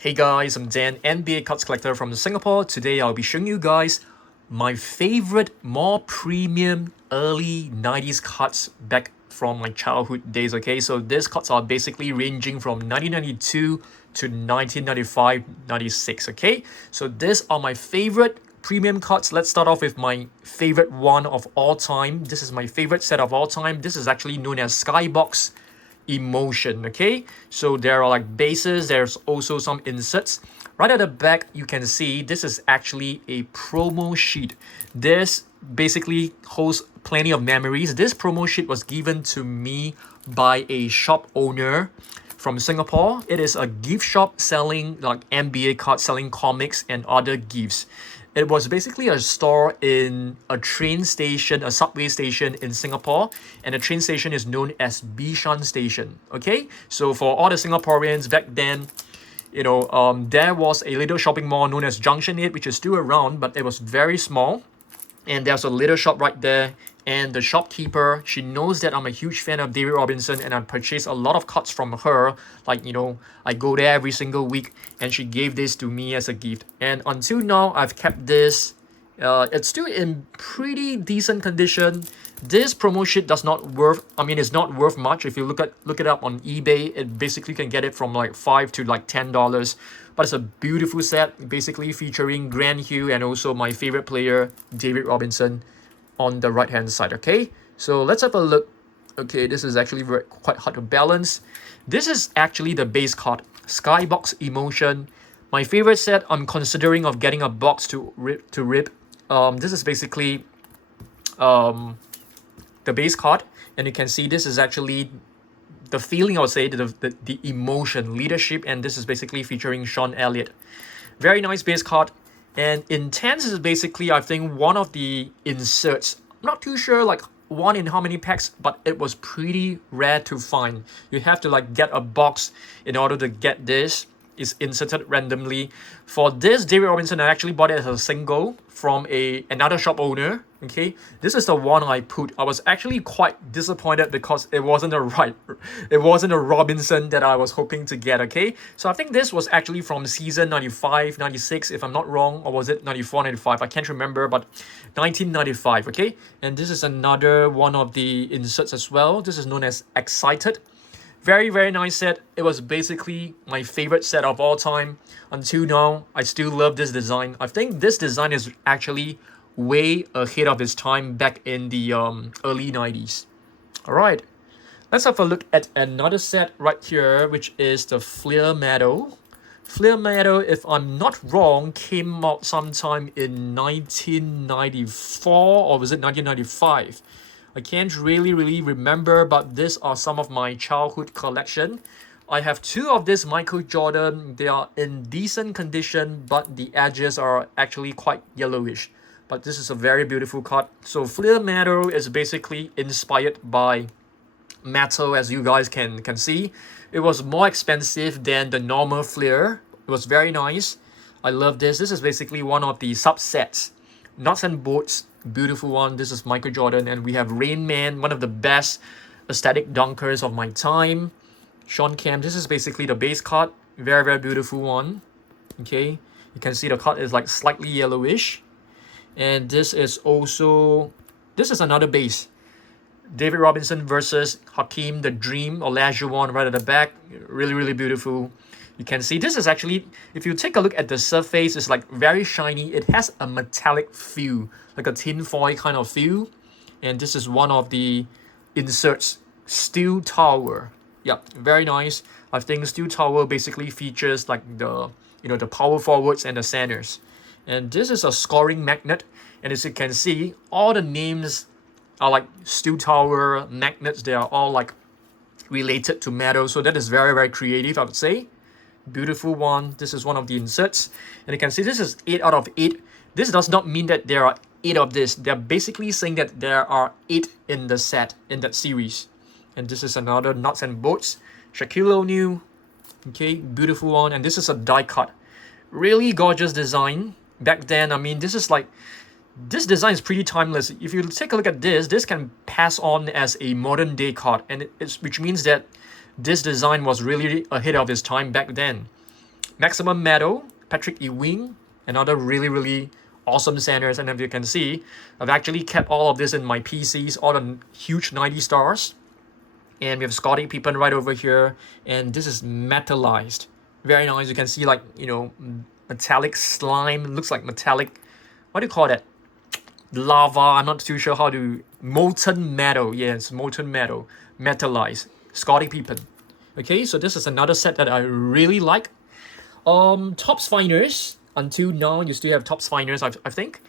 Hey guys, I'm Dan, NBA cards collector from Singapore. Today I'll be showing you guys my favorite, more premium early 90s cards back from my childhood days, okay? So these cards are basically ranging from 1992 to 1995, 96, okay? So these are my favorite premium cards. Let's start off with my favorite one of all time. This is my favorite set of all time. This is actually known as Skybox Emotion. Okay, so there are like bases, there's also some inserts. Right at the back you can see this is actually a promo sheet. This basically holds plenty of memories. This promo sheet was given to me by a shop owner from Singapore. It is a gift shop selling like NBA cards, selling comics and other gifts. It was basically a store in a train station, a subway station in Singapore, and the train station is known as Bishan Station. Okay, so for all the Singaporeans back then, there was a little shopping mall known as Junction 8, which is still around, but it was very small. And there's a little shop right there, and the shopkeeper, she knows that I'm a huge fan of David Robinson and I purchased a lot of cards from her. Like, I go there every single week, and she gave this to me as a gift. And until now, I've kept this. It's still in pretty decent condition. This promo sheet does not worth, it's not worth much. If you look it up on eBay, it basically can get it from like $5 to like $10. But it's a beautiful set, basically featuring Grant Hill and also my favorite player, David Robinson, on the right hand side. Okay, so let's have a look. Okay, this is actually quite hard to balance. This is actually the base card, Skybox Emotion. My favorite set. I'm considering of getting a box to rip. This is basically the base card, and you can see this is actually the feeling, I would say, the emotion, leadership, and this is basically featuring Sean Elliott. Very nice base card. And Intense is basically, I think, one of the inserts. I'm not too sure like one in how many packs, but it was pretty rare to find. You have to like get a box in order to get this. Is inserted randomly. For this David Robinson, I actually bought it as a single from another shop owner. Okay, this is the one I put. I was actually quite disappointed because it wasn't a Robinson that I was hoping to get. Okay, so I think this was actually from season 95, 96, if I'm not wrong, or was it 94, 95? I can't remember, but 1995. Okay, and this is another one of the inserts as well. This is known as Excited. Very, very nice set. It was basically my favorite set of all time. Until now, I still love this design. I think this design is actually way ahead of its time back in the early 90s. Alright, let's have a look at another set right here, which is the Flair Medal. Flair Medal, if I'm not wrong, came out sometime in 1994, or was it 1995? I can't really remember, but these are some of my childhood collection. I have two of this Michael Jordan. They are in decent condition, but the edges are actually quite yellowish. But this is a very beautiful card. So Flair Metal is basically inspired by metal, as you guys can see. It was more expensive than the normal Flair. It was very nice. I love this. This is basically one of the subsets. Nuts and bolts, beautiful one. This is Michael Jordan, and we have Rain Man, one of the best aesthetic dunkers of my time. Sean Kemp. This is basically the base card. Very, very beautiful one. Okay, you can see the card is like slightly yellowish, and this is another base. David Robinson versus Hakeem, the Dream, Olajuwon right at the back. Really beautiful. You can see this is actually, if you take a look at the surface, it's like very shiny. It has a metallic feel, like a tin foil kind of feel. And this is one of the inserts, Steel Tower. Yeah, very nice. I think Steel Tower basically features like the power forwards and the centers. And this is a scoring magnet. And as you can see, all the names are like Steel Tower magnets. They are all like related to metal. So that is very creative, I would say. Beautiful one. This is one of the inserts, and you can see this is 8 out of 8. This does not mean that there are 8 of this. They're basically saying that there are 8 in the set, in that series. And this is another Nuts and Bolts, Shaquille O'Neal. Okay, beautiful one. And this is a die cut. Really gorgeous design. Back then, this design is pretty timeless. If you take a look at this can pass on as a modern day card, and which means that this design was really ahead of its time back then. Maximum Meadow, Patrick Ewing, another really awesome centers. And as you can see, I've actually kept all of this in my PCs, all the huge 90 stars. And we have Scottie, Pippen right over here. And this is metallized. Very nice. You can see like, you know, metallic slime. It looks like metallic, what do you call that? Lava. I'm not too sure how to, molten metal. Yeah, it's molten metal. Metallized. Scottie Pippen. Okay, so this is another set that I really like. Topps Finest. Until now, you still have Topps Finest, I think.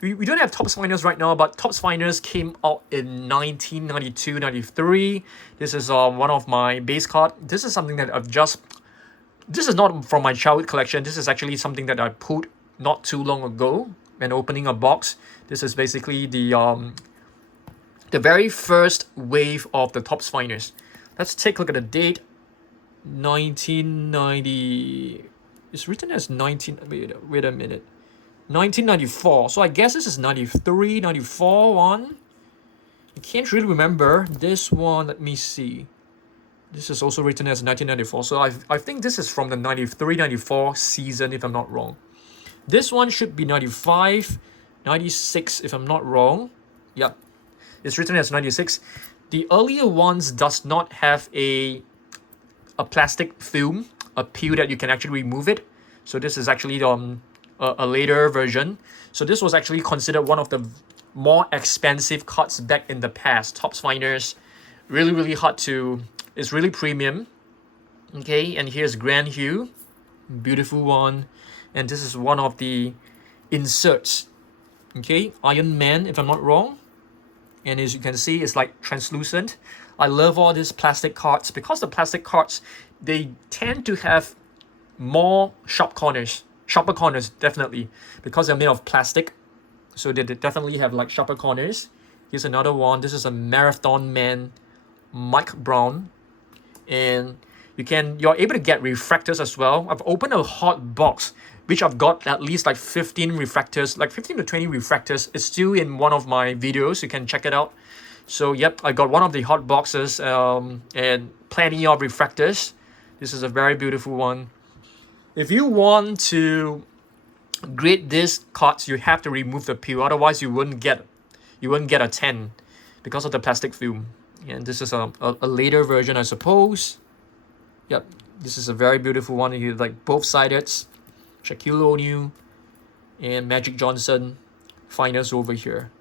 We don't have Topps Finest right now, but Topps Finest came out in 1992, 93. This is one of my base card. This is something that I've just... This is not from my childhood collection. This is actually something that I pulled not too long ago when opening a box. This is basically the very first wave of the Topps Finest. Let's take a look at the date. 1990... It's written as 19... Wait a minute. 1994. So I guess this is 93, 94 one. I can't really remember. This one, let me see. This is also written as 1994. So I think this is from the 93, 94 season, if I'm not wrong. This one should be 95, 96, if I'm not wrong. Yep. It's written as 96. The earlier ones does not have a plastic film, a peel that you can actually remove it. So this is actually a later version. So this was actually considered one of the more expensive cards back in the past. Topps Finest, really hard to... It's really premium. Okay, and here's Grand Hue, beautiful one. And this is one of the inserts. Okay, Iron Man, if I'm not wrong. And as you can see, it's like translucent. I love all these plastic cards because the plastic cards, they tend to have more sharper corners, definitely, because they're made of plastic. So they definitely have like sharper corners. Here's another one. This is a Marathon Man, Mike Brown. And you're able to get refractors as well. I've opened a hot box, which I've got at least like 15 refractors, like 15 to 20 refractors. It's still in one of my videos. You can check it out. So yep, I got one of the hot boxes and plenty of refractors. This is a very beautiful one. If you want to grade these cards, you have to remove the peel. Otherwise, you wouldn't get a 10 because of the plastic film. And this is a later version, I suppose. Yep, this is a very beautiful one. You like both sided. Shaquille O'Neal and Magic Johnson finals over here.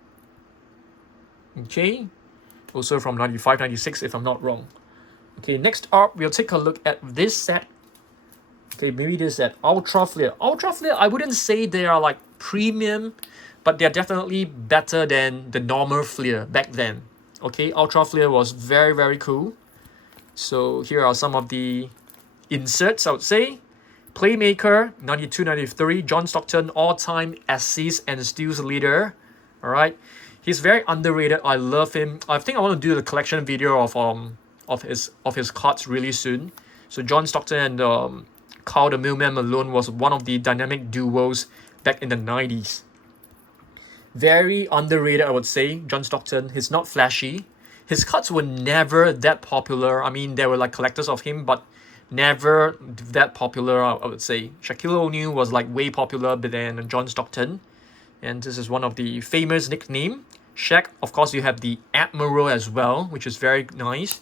Okay, also from 95, 96 if I'm not wrong. Okay, next up we'll take a look at this set. Okay, maybe this set, Ultra Flair. Ultra Flair, I wouldn't say they are like premium, but they're definitely better than the normal Flair back then. Okay, Ultra Flair was very cool. So here are some of the inserts, I would say. Playmaker, 92, 93. John Stockton, all-time assists and steals leader. All right, he's very underrated. I love him. I think I want to do the collection video of his cards really soon. So John Stockton and Karl the Millman Malone was one of the dynamic duos back in the 90s. Very underrated, I would say. John Stockton, he's not flashy. His cards were never that popular. I mean, there were like collectors of him, but never that popular, I would say. Shaquille O'Neal was like way popular than John Stockton. And this is one of the famous nickname. Shaq, of course, you have the Admiral as well, which is very nice.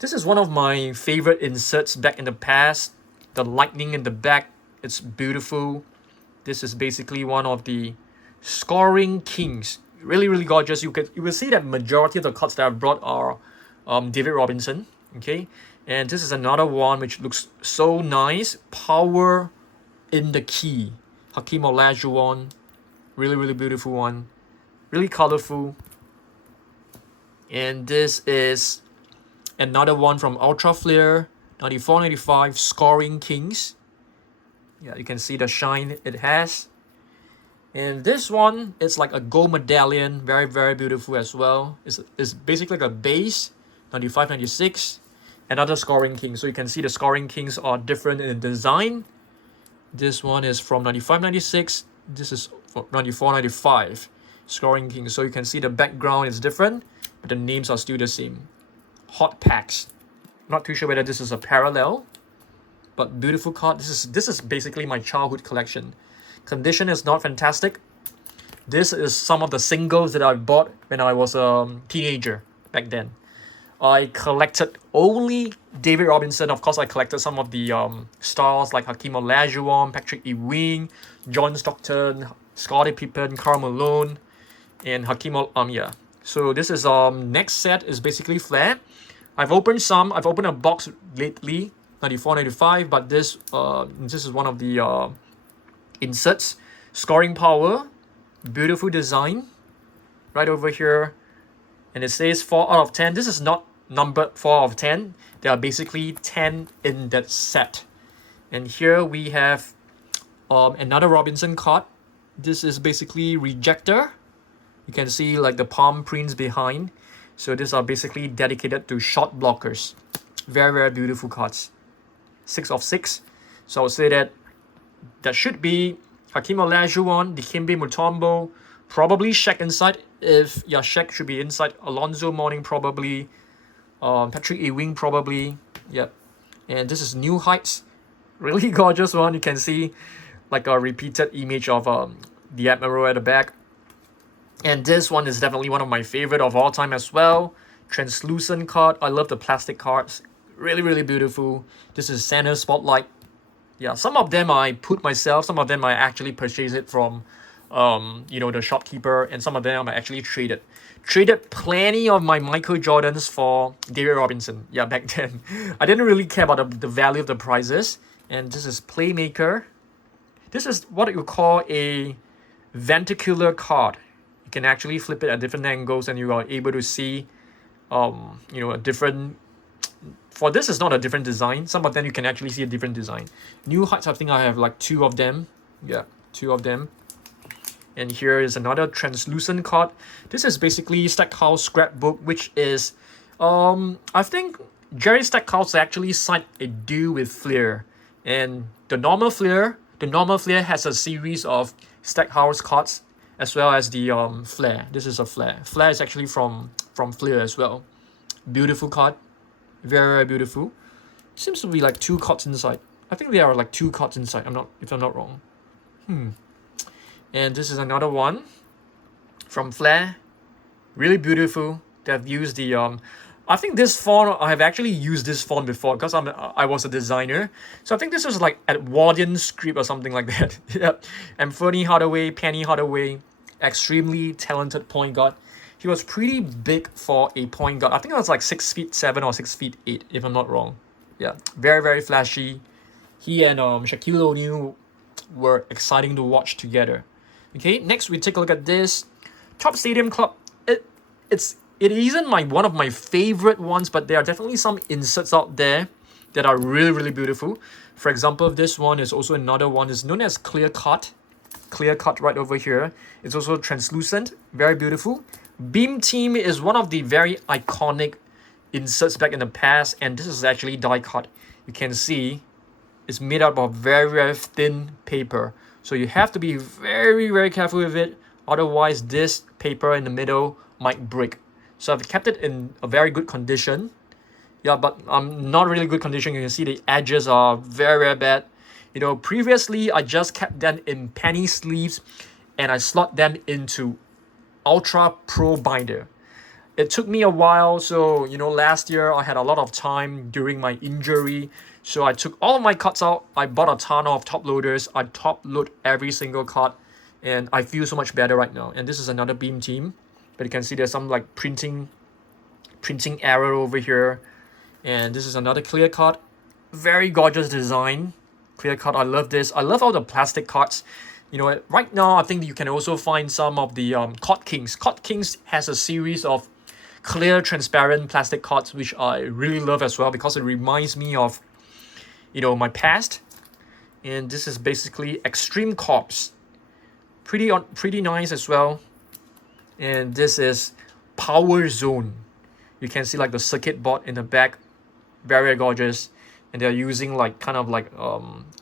This is one of my favorite inserts back in the past. The lightning in the back, it's beautiful. This is basically one of the Scoring Kings. Really gorgeous. You will see that majority of the cards that I've brought are David Robinson. Okay, and this is another one which looks so nice. Power in the Key. Hakeem Olajuwon. Really beautiful one. Really colorful. And this is another one from Ultra Flair. 94, 95. Scoring Kings. Yeah, you can see the shine it has. And this one, it's like a gold medallion. Very beautiful as well. It's basically like a base. 95, 96. Another Scoring King. So you can see the Scoring Kings are different in design. This one is from 95, 96. This is from 94, 95. Scoring King. So you can see the background is different, but the names are still the same. Hot Packs. Not too sure whether this is a parallel. but beautiful card. This is basically my childhood collection. Condition is not fantastic. This is some of the singles that I bought when I was a teenager back then. I collected only David Robinson. Of course, I collected some of the stars like Hakeem Olajuwon, Patrick Ewing, John Stockton, Scottie Pippen, Karl Malone, and Hakeem yeah. So this is next set is basically Flair. I've opened some. I've opened a box lately, 94, 95, but this is one of the inserts. Scoring power, beautiful design, right over here, and it says 4 out of 10. This is not numbered 4 out of 10. There are basically 10 in that set. And here we have another Robinson card. This is basically rejector. You can see like the palm prints behind. So these are basically dedicated to shot blockers. Very, very beautiful cards. 6 of 6. So I would say that should be Hakeem Olajuwon, Dikembe Mutombo, probably Shaq inside. If Shaq should be inside. Alonzo Mourning probably. Patrick Ewing probably. Yep. And this is New Heights. Really gorgeous one. You can see like a repeated image of the Admiral at the back. And this one is definitely one of my favorite of all time as well. Translucent card. I love the plastic cards. Really, really beautiful. This is Center Spotlight. Yeah, some of them I put myself. Some of them I actually purchased it from, the shopkeeper. And some of them I actually traded. Traded plenty of my Michael Jordans for David Robinson. Yeah, back then. I didn't really care about the value of the prices. And this is Playmaker. This is what you call a ventricular card. You can actually flip it at different angles and you are able to see, a different... For this, it's not a different design. Some of them you can actually see a different design. New Heights, I think I have like 2 of them. Yeah, 2 of them. And here is another translucent card. This is basically Stackhouse scrapbook, which is, I think Jerry Stackhouse actually signed a deal with Flair. And the normal Flair has a series of Stackhouse cards as well as the Flair. This is a Flair. Flair is actually from Flair as well. Beautiful card. Very, very beautiful. Seems to be like 2 cards inside. I think there are like 2 cards inside. If I'm not wrong. And this is another one from Flair. Really beautiful. They've used the I think this font, I have actually used this font before because I was a designer. So I think this was like Edwardian script or something like that. Yep. Anthony Hardaway, Penny Hardaway, extremely talented point guard. He was pretty big for a point guard. I think it was like 6'7" or 6'8", if I'm not wrong. Yeah, very, very flashy. He and Shaquille O'Neal were exciting to watch together. Okay, next we take a look at this. Top Stadium Club. It isn't one of my favorite ones, but there are definitely some inserts out there that are really, really beautiful. For example, this one is also another one. It's known as Clear Cut. Clear Cut right over here. It's also translucent. Very beautiful. Beam Team is one of the very iconic inserts back in the past, and this is actually die cut. You can see it's made up of very, very thin paper. So you have to be very, very careful with it. Otherwise, this paper in the middle might break. So I've kept it in a very good condition. Yeah, but not really good condition. You can see the edges are very, very bad. Previously, I just kept them in penny sleeves and I slot them into Ultra Pro binder. It took me a while, so last year I had a lot of time during my injury, so I took all of my cards out. I bought a ton of top loaders. I top load every single card, and I feel so much better right now. And this is another Beam Team, but you can see there's some like printing error over here. And this is another clear card. Very gorgeous design. Clear card. I love this. I love all the plastic cards. Right now, I think you can also find some of the Court Kings. Court Kings has a series of clear, transparent plastic cards, which I really love as well because it reminds me of, my past. And this is basically Extreme Corps. Pretty nice as well. And this is Power Zone. You can see like the circuit board in the back. Very, very gorgeous. And they're using like kind of like,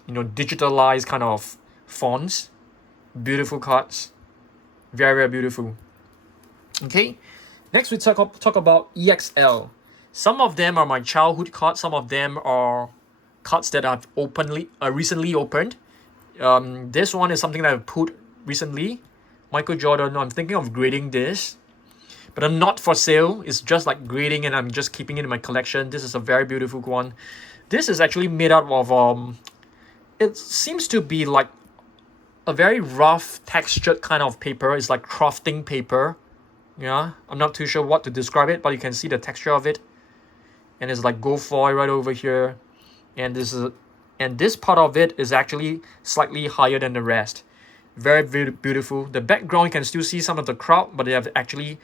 digitalized kind of fonts. Beautiful cards. Very, very beautiful. Okay. Next we talk about EXL. Some of them are my childhood cards. Some of them are cards that I've recently opened. This one is something that I've put recently. Michael Jordan. I'm thinking of grading this, but I'm not for sale. It's just like grading, and I'm just keeping it in my collection. This is a very beautiful one. This is actually made out of it seems to be like a very rough textured kind of paper. It's like crafting paper. Yeah, I'm not too sure what to describe it, but you can see the texture of it. And it's like gold foil right over here. And this part of it is actually slightly higher than the rest. Very, very beautiful. The background, you can still see some of the crowd, but they have actually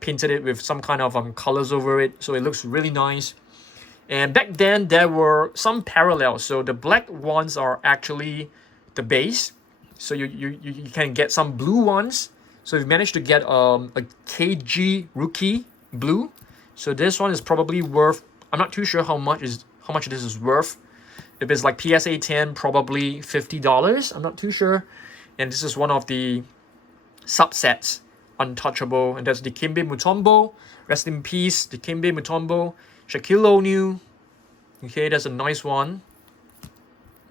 painted it with some kind of colors over it, so it looks really nice. And back then there were some parallels. So the black ones are actually the base. So you can get some blue ones. So we managed to get a KG rookie blue. So this one is probably worth, I'm not too sure how much this is worth. If it's like PSA 10, probably $50. I'm not too sure. And this is one of the subsets, untouchable. And that's Dikembe Mutombo. Rest in peace, Dikembe Mutombo. Shaquille O'Neal. Okay, that's a nice one.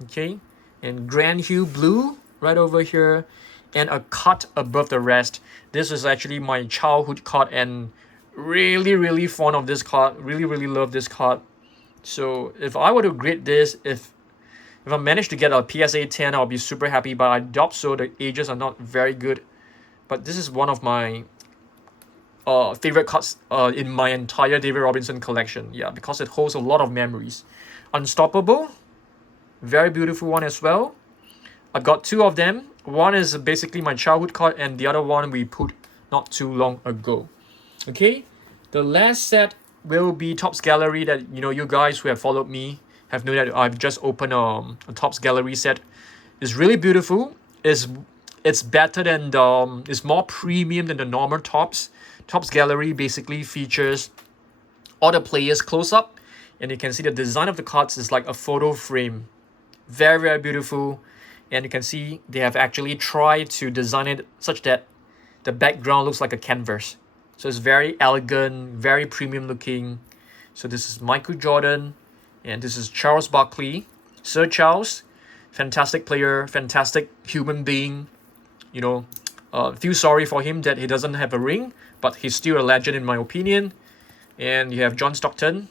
Okay, and Grand Hue Blue right over here. And a cut above the rest. This is actually my childhood card, and really, really fond of this card. Really, really love this card. So if I were to grade this, if I manage to get a PSA 10, I'll be super happy. But I doubt so. The ages are not very good. But this is one of my favorite cards in my entire David Robinson collection. Yeah, because it holds a lot of memories. Unstoppable, very beautiful one as well. I've got two of them. One is basically my childhood card, and the other one we put not too long ago. Okay, the last set will be Topps Gallery. That you guys who have followed me have known that I've just opened a Topps Gallery set. It's really beautiful. It's better than it's more premium than the normal Topps. Topps Gallery basically features all the players close up, and you can see the design of the cards is like a photo frame. Very, very beautiful. And you can see they have actually tried to design it such that the background looks like a canvas. So it's very elegant, very premium looking. So this is Michael Jordan, and this is Charles Barkley. Sir Charles, fantastic player, fantastic human being. Feel sorry for him that he doesn't have a ring, but he's still a legend in my opinion. And you have John Stockton,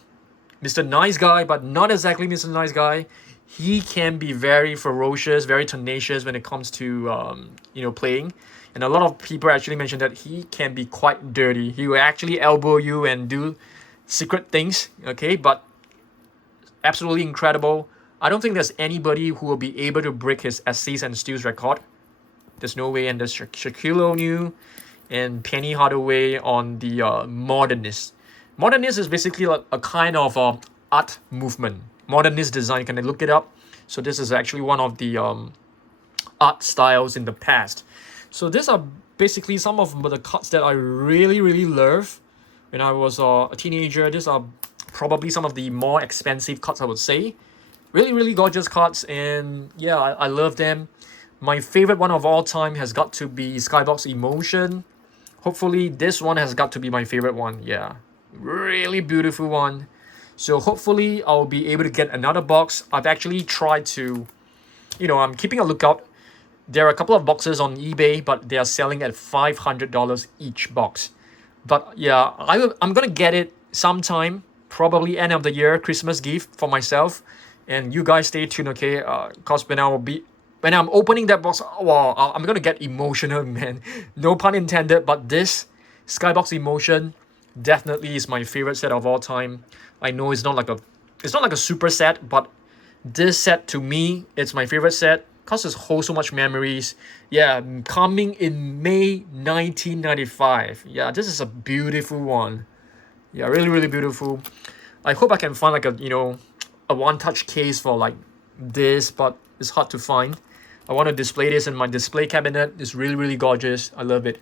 Mr. Nice Guy, but not exactly Mr. Nice Guy. He can be very ferocious, very tenacious when it comes to playing. And a lot of people actually mentioned that he can be quite dirty. He will actually elbow you and do secret things. Okay, but absolutely incredible. I don't think there's anybody who will be able to break his assists and steals record. There's no way. And there's Shaquille O'Neal and Penny Hardaway on the Modernist. Modernist is basically like a kind of art movement. Modernist design, you can look it up. So this is actually one of the art styles in the past. So these are basically some of the cards that I really, really love when I was a teenager. These are probably some of the more expensive cards, I would say. Really, really gorgeous cards, and yeah, I love them. My favorite one of all time has got to be Skybox Emotion. Hopefully this one has got to be my favorite one. Yeah, really beautiful one. So hopefully I'll be able to get another box. I've actually tried to, I'm keeping a lookout. There are a couple of boxes on eBay, but they are selling at $500 each box. But yeah, I'm gonna get it sometime, probably end of the year, Christmas gift for myself. And you guys stay tuned, okay? Cause when I'm opening that box, wow, I'm gonna get emotional, man. No pun intended, but this Skybox Emotion definitely is my favorite set of all time. I know it's not like a super set, but this set to me, it's my favorite set because it holds so much memories. Yeah, coming in May 1995. Yeah, this is a beautiful one. Yeah, really, really beautiful. I hope I can find like a one-touch case for like this, but it's hard to find. I want to display this in my display cabinet. It's really, really gorgeous. I love it.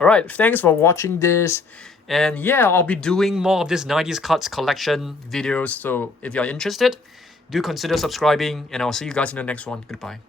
All right, thanks for watching this. And yeah, I'll be doing more of this 90s cards collection videos. So if you're interested, do consider subscribing, and I'll see you guys in the next one. Goodbye.